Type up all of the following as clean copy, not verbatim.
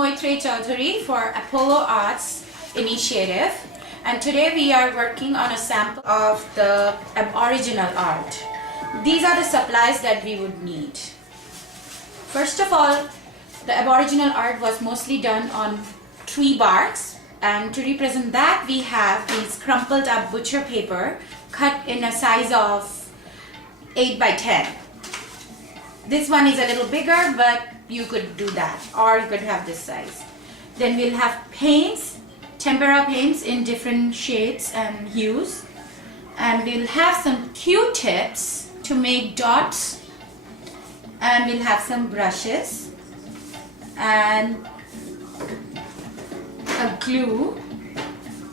Moitreyee for Apollo Artz initiative, and today we are working on a sample of the Aboriginal art. These are the supplies that we would need. First of all, the Aboriginal art was mostly done on tree barks, and to represent that we have these crumpled up butcher paper cut in a size of 8 by 10. This one is a little bigger, but you could do that, or you could have this size. Then we'll have paints, tempera paints in different shades and hues, and we'll have some Q-tips to make dots, and we'll have some brushes and a glue,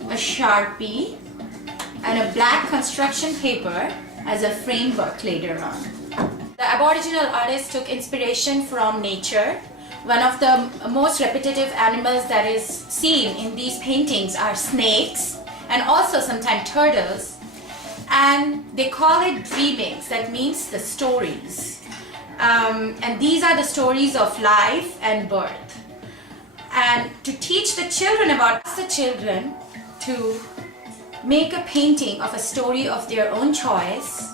a Sharpie, and a black construction paper as a framework later on. The Aboriginal artist took inspiration from nature. One of the most repetitive animals that is seen in these paintings are snakes and also sometimes turtles. And they call it dreamings, that means the stories. And these are the stories of life and birth. And to teach the children about the children to make a painting of a story of their own choice,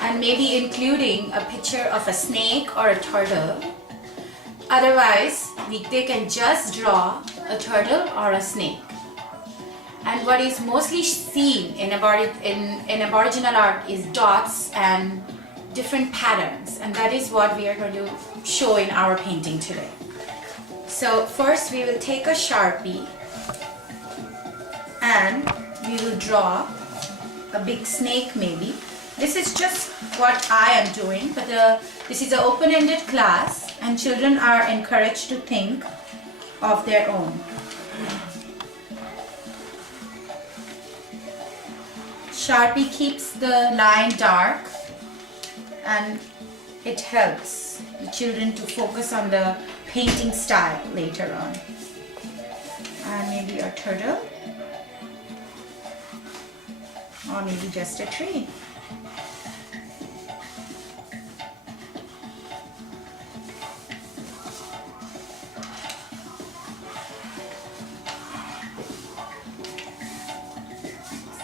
and maybe including a picture of a snake or a turtle. Otherwise, they can just draw a turtle or a snake. And what is mostly seen in Aboriginal art is dots and different patterns, and that is what we are going to show in our painting today. So first we will take a Sharpie and we will draw a big snake maybe. This is just what I am doing, but this is an open-ended class and children are encouraged to think of their own. Sharpie keeps the line dark and it helps the children to focus on the painting style later on. And maybe a turtle, or maybe just a tree.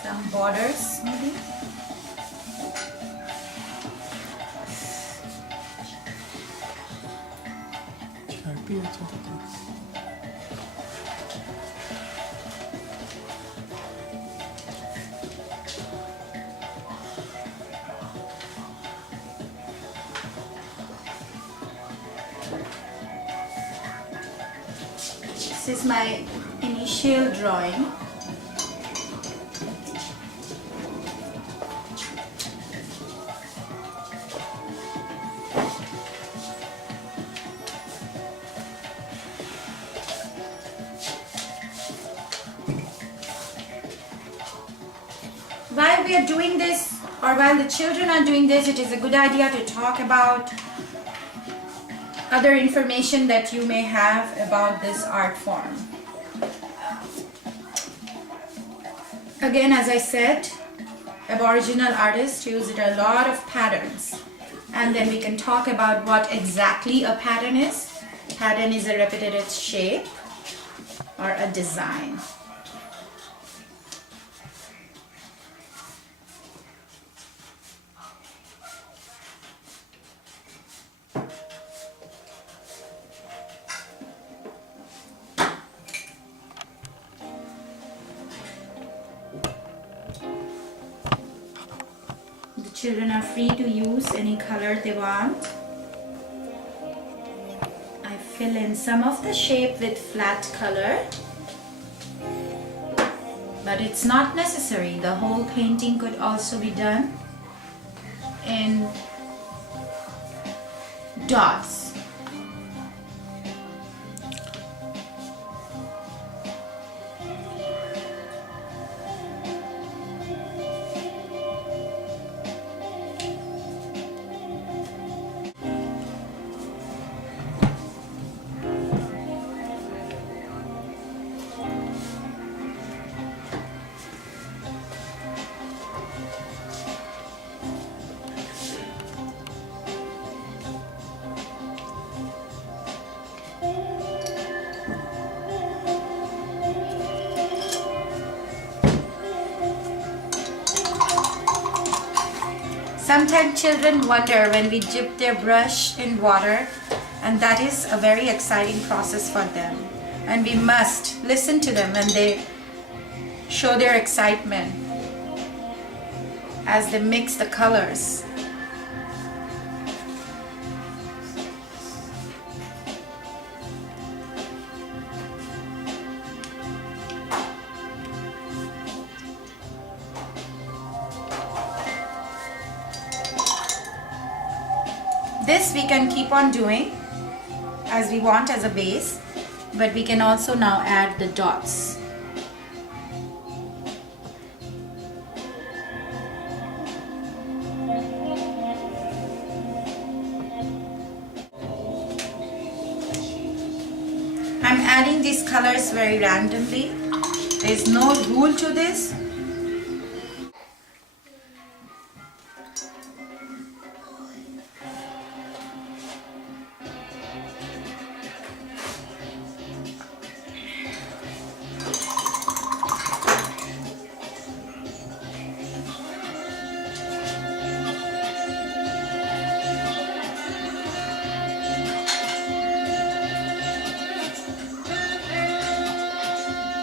Some borders maybe. This is my initial drawing. While we are doing this, or while the children are doing this, it is a good idea to talk about other information that you may have about this art form. Again, as I said, Aboriginal artists used a lot of patterns, and then we can talk about what exactly a pattern is. Pattern is a repetitive shape or a design. Children are free to use any color they want. I fill in some of the shape with flat color, but it's not necessary. The whole painting could also be done in dots. Sometimes children wonder when we dip their brush in water, and that is a very exciting process for them. And we must listen to them when they show their excitement as they mix the colors. This we can keep on doing as we want as a base, but we can also now add the dots. I'm adding these colors very randomly. There is no rule to this.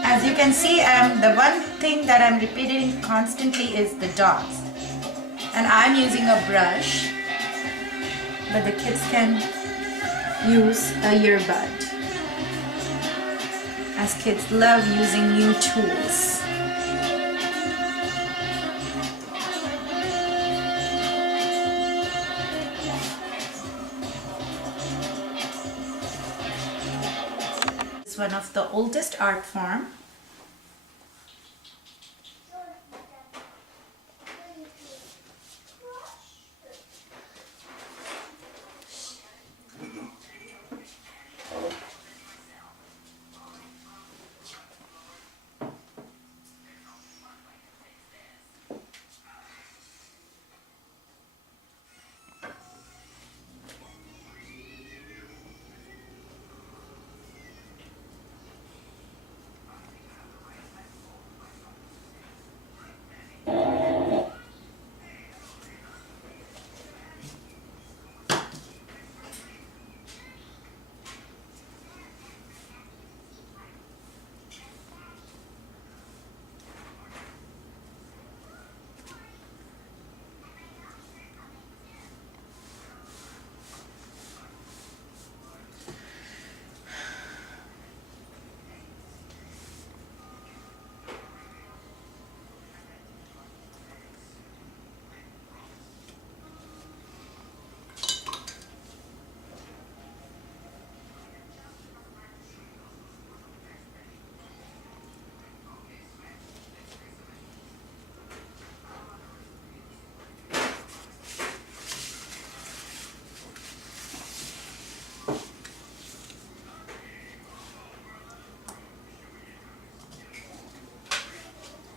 As you can see, the one thing that I'm repeating constantly is the dots. And I'm using a brush, but the kids can use a earbud, as kids love using new tools. It's one of the oldest art form.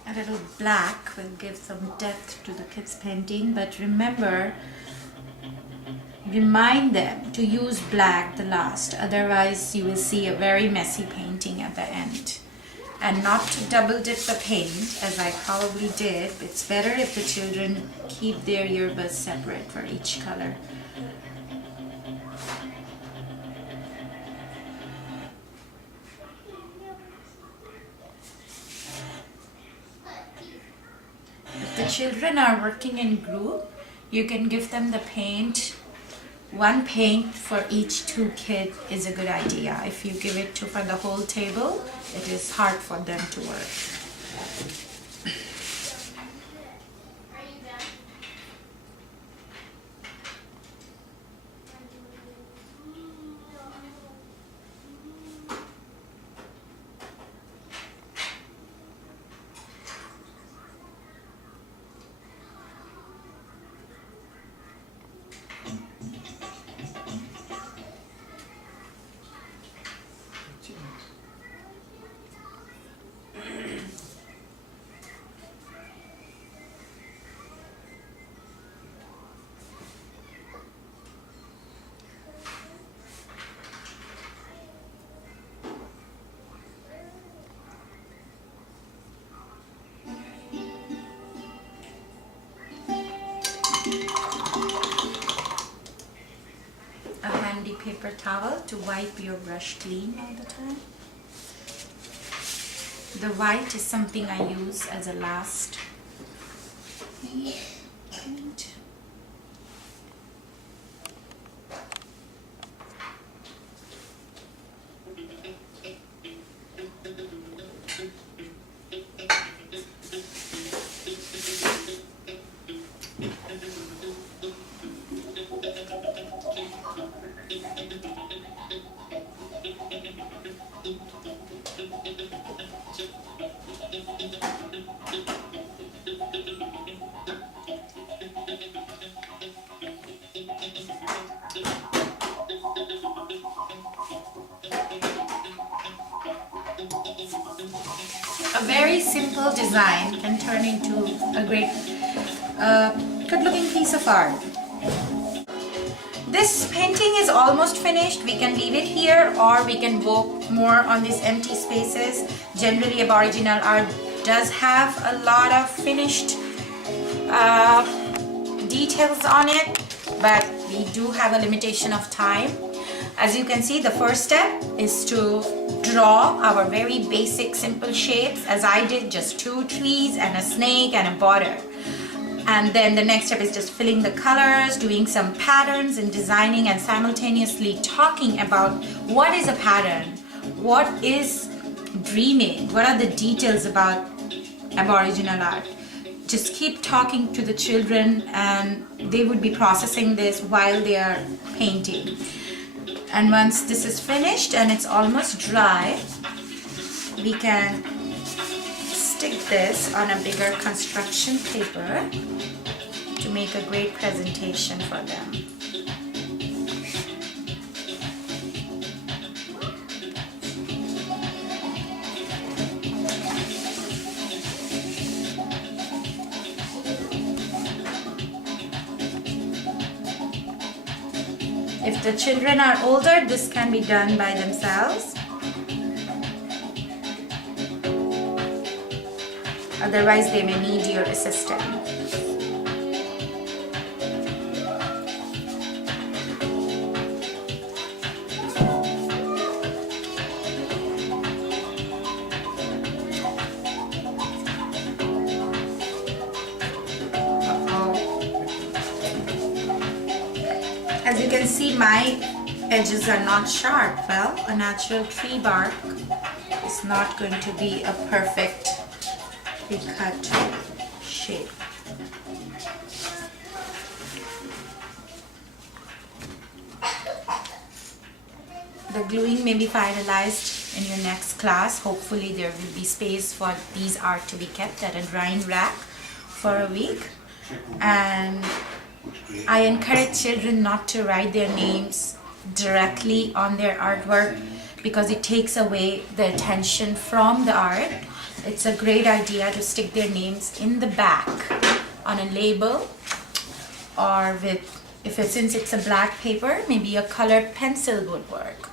A little black will give some depth to the kids' painting, but remember, remind them to use black the last, otherwise you will see a very messy painting at the end. And not to double dip the paint as I probably did. It's better if the children keep their earbuds separate for each color. The children are working in group, you can give them the paint. One paint for each two kids is a good idea. If you give it to for the whole table, it is hard for them to work. paper towel to wipe your brush clean all the time. The white is something I use as a last paint. A very simple design can turn into a great, good-looking piece of art. This painting is almost finished. We can leave it here or we can work more on these empty spaces. Generally, Aboriginal art does have a lot of finished details on it, but we do have a limitation of time. As you can see, the first step is to draw our very basic simple shapes, as I did, just 2 trees and a snake and a border. And then the next step is just filling the colors, doing some patterns and designing, and simultaneously talking about what is a pattern, what is dreaming, what are the details about Aboriginal art. Just keep talking to the children and they would be processing this while they are painting. And once this is finished and it's almost dry, we can stick this on a bigger construction paper to make a great presentation for them. If the children are older, this can be done by themselves. Otherwise, they may need your assistance. As you can see, my edges are not sharp. Well, a natural tree bark is not going to be a perfect cut shape. The gluing may be finalized in your next class. Hopefully there will be space for these art to be kept at a drying rack for a week. And I encourage children not to write their names directly on their artwork because it takes away the attention from the art. It's a great idea to stick their names in the back on a label, or since it's a black paper, maybe a colored pencil would work.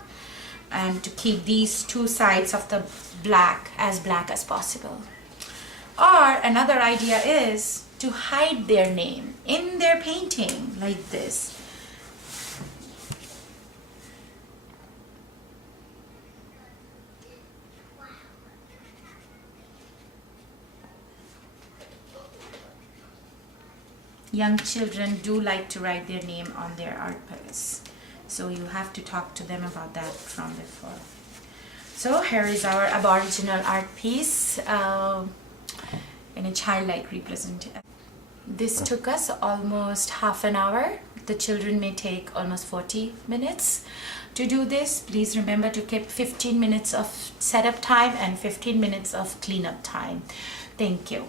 And to keep these 2 sides of the black as possible. Or another idea is to hide their name in their painting like this. Young children do like to write their name on their art piece, so you have to talk to them about that from before. So here is our Aboriginal art piece in a childlike representation. This took us almost half an hour. The children may take almost 40 minutes to do this. Please remember to keep 15 minutes of setup time and 15 minutes of cleanup time. Thank you.